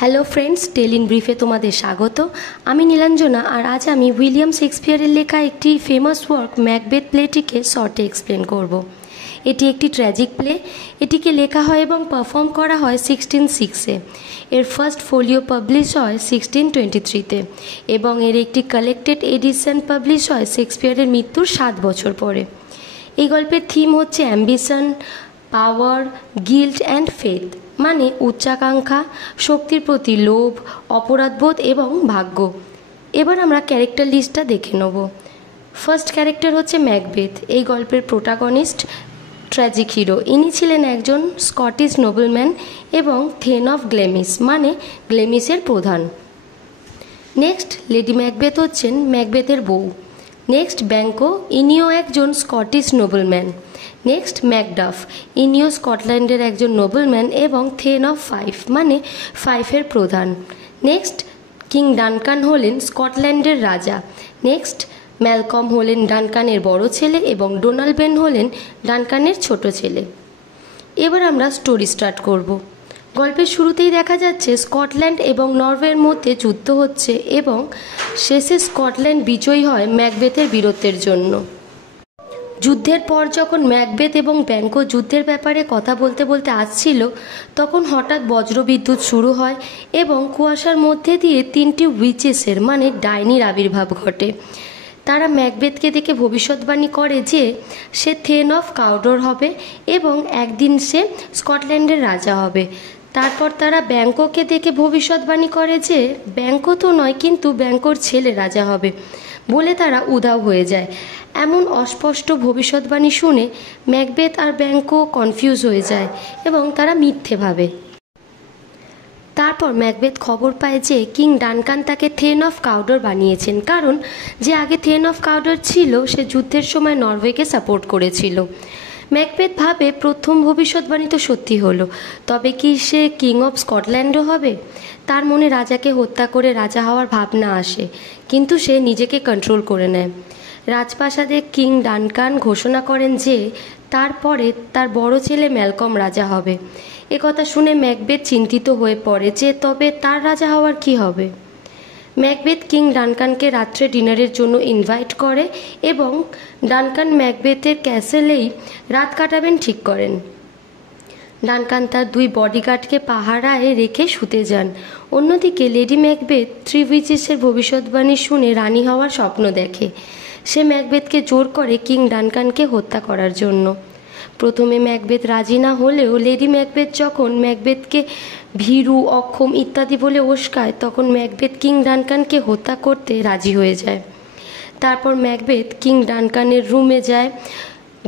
Hello friends, tell in ব্রিফে তোমাদের স্বাগত। আমি নীলাঞ্জনা, আর আজ আমি উইলিয়াম শেক্সপিয়ারের লেখা একটি ফেমাস ওয়ার্ক ম্যাকবেথ প্লেটিকে শর্টে এক্সপ্লেন করব। এটি একটি ট্র্যাজিক প্লে। এটিকে লেখা হয় এবং পারফর্ম করা হয় 1606-এ। এর ফার্স্ট ফোলিও পাবলিশ হয় 1623-তে এবং এর একটি কালেক্টেড এডিশন পাবলিশ হয় শেক্সপিয়ারের মৃত্যুর 7 বছর পরে। এই গল্পের থিম হচ্ছে ambition, power, guilt and faith, মানে উচ্চাকাঙ্ক্ষা, শক্তির প্রতি লোভ, অপরাধবোধ এবং ভাগ্য। এবার আমরা ক্যারেক্টার লিস্টটা দেখে নেব। ফার্স্ট ক্যারেক্টার হচ্ছে ম্যাকবেথ, এই গল্পের প্রোটাগনিস্ট, ট্র্যাজিক হিরো। ইনি ছিলেন একজন স্কটিশ নোবেলম্যান এবং থেন অফ গ্লেমিস, মানে গ্লেমিসের প্রধান। নেক্সট লেডি ম্যাকবেথ হচ্ছেন ম্যাকবেথের বউ। নেক্সট ব্যাঙ্কো, ইনিও একজন স্কটিশ নোবেলম্যান। নেক্সট ম্যাকডাফ, ইনিও স্কটল্যান্ডের একজন নোবেলম্যান এবং থেন অফ ফাইভ, মানে ফাইভের প্রধান। নেক্সট কিং ডানকান হলেন স্কটল্যান্ডের রাজা। নেক্সট ম্যালকম হলেন ডানকানের বড় ছেলে এবং ডোনাল্ডবেন হলেন ডানকানের ছোট ছেলে। এবার আমরা স্টোরি স্টার্ট করব। গল্পের শুরুতেই দেখা যাচ্ছে স্কটল্যান্ড এবং নরওয়ের মধ্যে যুদ্ধ হচ্ছে এবং শেষে স্কটল্যান্ড বিজয়ী হয় ম্যাকবেথের বীরত্বের জন্য। যুদ্ধের পর যখন ম্যাকবেথ এবং ব্যাঙ্কো যুদ্ধের ব্যাপারে কথা বলতে বলতে আসছিল, তখন হঠাৎ বজ্রবিদ্যুৎ শুরু হয় এবং কুয়াশার মধ্যে দিয়ে 3টি উইচেসের, মানে ডাইনির আবির্ভাব ঘটে। তারা ম্যাকবেথকে দেখে ভবিষ্যৎবাণী করে যে সে থেন অফ কাউডোর হবে এবং একদিন সে স্কটল্যান্ডের রাজা হবে। তারপর তারা ব্যাঙ্কোকে দেখে ভবিষ্যৎবাণী করে যে ব্যাঙ্কো তো নয়, কিন্তু ব্যাঙ্কোর ছেলে রাজা হবে বলে তারা উধাও হয়ে যায়। এমন অস্পষ্ট ভবিষ্যৎবাণী শুনে ম্যাকবেথ আর ব্যাঙ্কো কনফিউজ হয়ে যায় এবং তারা মিথ্যে ভাবে। তারপর ম্যাকবেথ খবর পায় যে কিং ডানকান তাকে থেন অফ কাউডর বানিয়েছেন, কারণ যে আগে থেন অফ কাউডর ছিল সে যুদ্ধের সময় নরওয়েকে সাপোর্ট করেছিল। ম্যাকবেথ ভাবে প্রথম ভবিষ্যৎবাণী তো সত্যি হলো, তবে কি সে কিং অফ স্কটল্যান্ডও হবে? তার মনে রাজাকে হত্যা করে রাজা হওয়ার ভাবনা আসে, কিন্তু সে নিজেকে কন্ট্রোল করে নেয়। রাজপ্রাসাদে কিং ডানকান ঘোষণা করেন যে তারপরে তার বড় ছেলে ম্যালকম রাজা হবে। একথা শুনে ম্যাকবেথ চিন্তিত হয়ে পড়ে যে তবে তার রাজা হওয়ার কি হবে। ম্যাকবেথ কিং ডানকানকে রাত্রে ডিনারের জন্য ইনভাইট করে এবং ডানকান ম্যাকবেথের ক্যাসেলেই রাত কাটাবেন ঠিক করেন। ডানকান তার 2 বডিগার্ডকে পাহারায় রেখে শুতে যান। অন্যদিকে লেডি ম্যাকবেথ 3 উইচেসের ভবিষ্যৎবাণী শুনে রানী হওয়ার স্বপ্ন দেখে। সে ম্যাকবেথকে জোর করে কিং ডানকানকে হত্যা করার জন্য। প্রথমে ম্যাকবেথ রাজি না হলেও লেডি ম্যাকবেথ যখন ম্যাকবেথকে ভীরু, অক্ষম ইত্যাদি বলে উস্কায়, তখন ম্যাকবেথ কিং ডানকানকে হত্যা করতে রাজি হয়ে যায়। তারপর ম্যাকবেথ কিং ডানকানের রুমে যায়।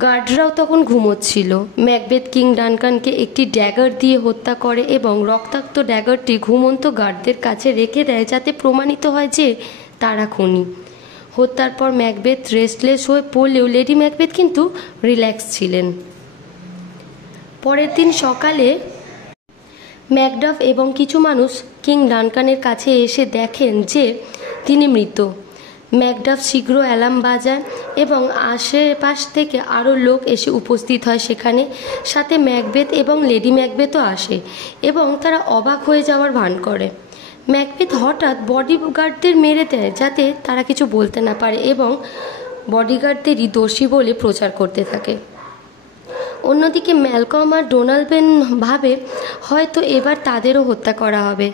গার্ডরাও তখন ঘুমোচ্ছিল। ম্যাকবেথ কিং ডানকানকে একটি ড্যাগার দিয়ে হত্যা করে এবং রক্তাক্ত ড্যাগারটি ঘুমন্ত গার্ডদের কাছে রেখে দেয়, যাতে প্রমাণিত হয় যে তারা খুনি। হত্যার পর ম্যাকবেথ রেস্টলেস হয়ে পড়লেও লেডি ম্যাকবেথ কিন্তু রিল্যাক্স ছিলেন। পরের দিন সকালে ম্যাকডাফ এবং কিছু মানুষ কিং ডানকানের কাছে এসে দেখেন যে তিনি মৃত। ম্যাকডাফ শীঘ্র অ্যালার্ম বাজায় এবং আশেপাশ থেকে আরও লোক এসে উপস্থিত হয় সেখানে। সাথে ম্যাকবেথ এবং লেডি ম্যাকবেথও আসে এবং তারা অবাক হয়ে যাওয়ার ভান করে। ম্যাকবেথ হঠাৎ বডিগার্ডদের মেরে দেয় যাতে তারা কিছু বলতে না পারে এবং বডিগার্ডদেরই দোষী বলে প্রচার করতে থাকে। অন্যদিকে ম্যালকম আর ডোনাল্ডবেন ভাবে হয়তো এবার তাদেরও হত্যা করা হবে।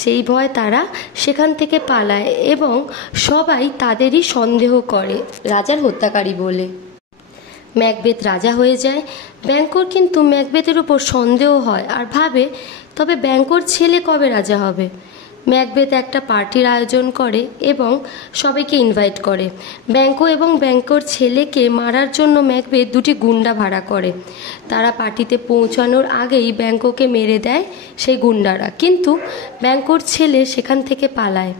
সেই ভয় তারা সেখান থেকে পালায় এবং সবাই তাদেরই সন্দেহ করে রাজার হত্যাকারী বলে। ম্যাকবেথ রাজা হয়ে যায়। ব্যাঙ্কোর কিন্তু ম্যাকবেথের উপর সন্দেহ হয় আর ভাবে তবে ব্যাঙ্কোর ছেলে কবে রাজা হবে। ম্যাকবেথ একটা পার্টির আয়োজন করে এবং সবাইকে ইনভাইট করে। ব্যাঙ্কো এবং ব্যাঙ্কোর ছেলেকে মারার জন্য ম্যাকবেথ 2টি গুন্ডা ভাড়া করে। তারা পার্টিতে পৌঁছানোর আগেই ব্যাঙ্কোকে মেরে দেয় সেই গুন্ডারা, কিন্তু ব্যাঙ্কোর ছেলে সেখান থেকে পালায়।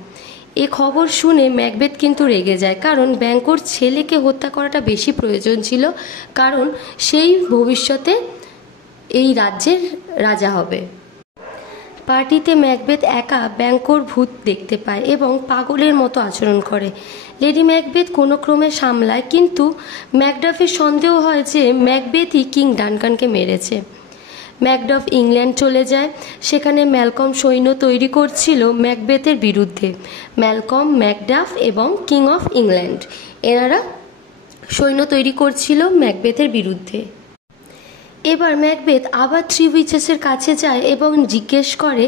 এ খবর শুনে ম্যাকবেথ কিন্তু রেগে যায়, কারণ ব্যাঙ্কোর ছেলেকে হত্যা করাটা বেশি প্রয়োজন ছিল, কারণ সেই ভবিষ্যতে এই রাজ্যের রাজা হবে। পার্টিতে ম্যাকবেথ একা ব্যাঙ্কোর ভূত দেখতে পায় এবং পাগলের মতো আচরণ করে। লেডি ম্যাকবেথ কোনো ক্রমে সামলায়, কিন্তু ম্যাকডাফের সন্দেহ হয় যে ম্যাকবেথই কিং ডানকানকে মেরেছে। ম্যাকডাফ ইংল্যান্ড চলে যায়। সেখানে ম্যালকম সৈন্য তৈরি করছিল ম্যাকবেথের বিরুদ্ধে। ম্যালকম, ম্যাকডাফ এবং কিং অফ ইংল্যান্ড এনারা সৈন্য তৈরি করছিল ম্যাকবেথের বিরুদ্ধে। এবার ম্যাকবেথ আবার থ্রি উইচেসের কাছে যায় এবং জিজ্ঞেস করে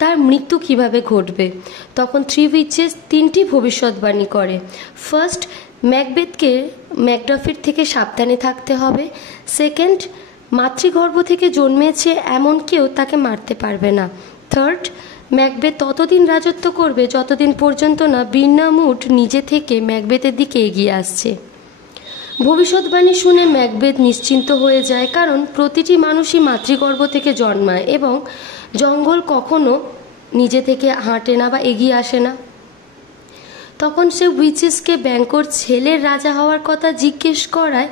তার মৃত্যু কিভাবে ঘটবে। তখন থ্রি উইচেস তিনটি ভবিষ্যৎবাণী করে। ফার্স্ট, ম্যাকবেথকে ম্যাকডাফের থেকে সাবধানে থাকতে হবে। সেকেন্ড, মাতৃগর্ভ থেকে জন্মেছে এমন কেউ তাকে মারতে পারবে না। থার্ড, ম্যাকবেথ ততদিন রাজত্ব করবে যতদিন পর্যন্ত না বীরনামুট নিজে থেকে ম্যাকবেথের দিকে এগিয়ে আসছে। ভবিষ্যৎবাণী শুনে ম্যাকবেথ নিশ্চিন্ত হয়ে যায়, কারণ প্রতিটি মানুষই মাতৃগর্ভ থেকে জন্মায় এবং জঙ্গল কখনো নিজে থেকে হাঁটে না বা এগিয়ে আসে না। তখন সে উইচেসকে ব্যাংকর ছেলের রাজা হওয়ার কথা জিজ্ঞেস করায়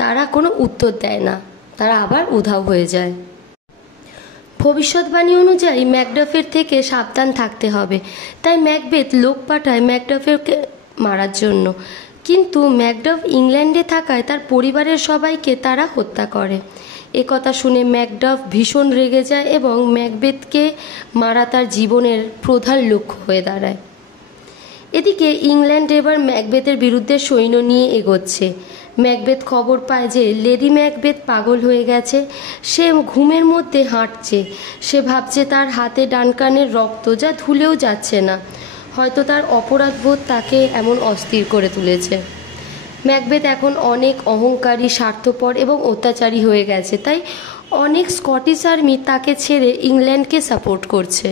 তারা কোনো উত্তর দেয় না, তারা আবার উধাও হয়ে যায়। ভবিষ্যৎবাণী অনুযায়ী ম্যাকডাফের থেকে সাবধান থাকতে হবে, তাই ম্যাকবেথ লোক পাঠায় ম্যাকডাফেরকে মারার জন্য। কিন্তু ম্যাকডাফ ইংল্যান্ডে থাকায় তার পরিবারের সবাইকে তারা হত্যা করে। এ কথা শুনে ম্যাকডাফ ভীষণ রেগে যায় এবং ম্যাকবেথকে মারা তার জীবনের প্রধান লক্ষ্য হয়ে দাঁড়ায়। এদিকে ইংল্যান্ড এবার ম্যাকবেথের বিরুদ্ধে সৈন্য নিয়ে এগোচ্ছে। ম্যাকবেথ খবর পায় যে লেডি ম্যাকবেথ পাগল হয়ে গেছে। সে ঘুমের মধ্যে হাঁটছে। সে ভাবছে তার হাতে ডান কানের রক্ত যা ধুলেও যাচ্ছে না। হয়তো তার অপরাধবোধ তাকে এমন অস্থির করে তুলেছে। ম্যাকবেথ এখন অনেক অহংকারী, স্বার্থপর এবং অত্যাচারী হয়ে গেছে, তাই অনেক স্কটিশ আর্মি তাকে ছেড়ে ইংল্যান্ডকে সাপোর্ট করছে।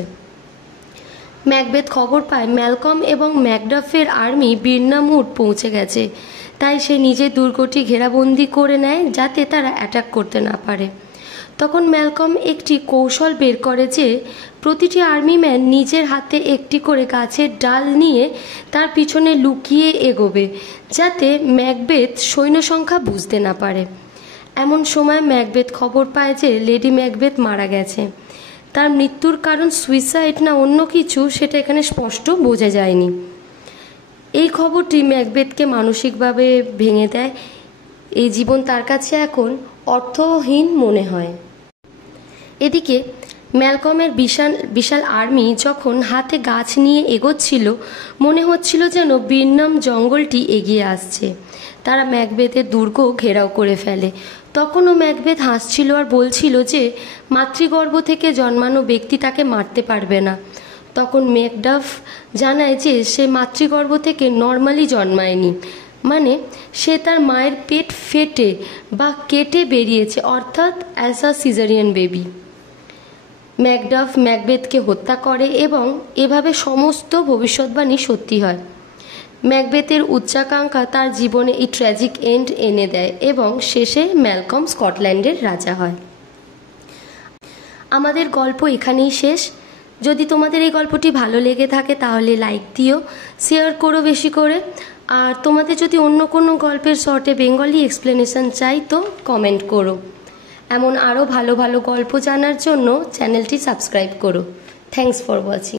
ম্যাকবেথ খবর পায় ম্যালকম এবং ম্যাকডাফের আর্মি বীরনামুট পৌঁছে গেছে, তাই সে নিজের দুর্গটি ঘেরাবন্দি করে নেয় যাতে তারা অ্যাটাক করতে না পারে। তখন ম্যালকম একটি কৌশল বের করে যে প্রতিটি আর্মি ম্যান নিজের হাতে একটি করে গাছের ডাল নিয়ে তার পিছনে লুকিয়ে এগোবে, যাতে ম্যাকবেথ সৈন্য সংখ্যা বুঝতে না পারে। এমন সময় ম্যাকবেথ খবর পায় যে লেডি ম্যাকবেথ মারা গেছে। তার মৃত্যুর কারণ সুইসাইড না অন্য কিছু সেটা এখানে স্পষ্ট বোঝা যায়নি। এই খবরটি ম্যাকবেথকে মানসিকভাবে ভেঙে দেয়। এই জীবন তার কাছে এখন অর্থহীন মনে হয়। এদিকে ম্যালকমের বিশাল বিশাল আর্মি যখন হাতে গাছ নিয়ে এগোচ্ছিল, মনে হচ্ছিল যেন বীরনাম জঙ্গলটি এগিয়ে আসছে। তারা ম্যাকবেথের দুর্গ ঘেরাও করে ফেলে। তখনও ম্যাকবেথ হাসছিল আর বলছিল যে মাতৃগর্ভ থেকে জন্মানো ব্যক্তি তাকে মারতে পারবে না। তখন ম্যাকডাফ জানায় যে সে মাতৃগর্ভ থেকে নর্মালি জন্মায়নি, মানে সে তার মায়ের পেট ফেটে বা কেটে বেরিয়েছে, অর্থাৎ as a caesarean baby. Macduff ম্যাকবেথকে হত্যা করে এবং এভাবে সমস্ত ভবিষ্যৎবাণী সত্যি হয়। ম্যাকবেথের উচ্চাকাঙ্ক্ষা তার জীবনে এই ট্র্যাজিক এন্ড এনে দেয় এবং শেষে ম্যালকম স্কটল্যান্ডের রাজা হয়। আমাদের গল্প এখানেই শেষ। যদি তোমাদের এই গল্পটি ভালো লেগে থাকে তাহলে লাইক দিও, শেয়ার করো বেশি করে। আর তোমাদের যদি অন্য কোনো গল্পের শর্টে বেঙ্গলি এক্সপ্লেনেশন চাই তো কমেন্ট করো। এমন আরও ভালো ভালো গল্প জানার জন্য চ্যানেলটি সাবস্ক্রাইব করো। Thanks for watching.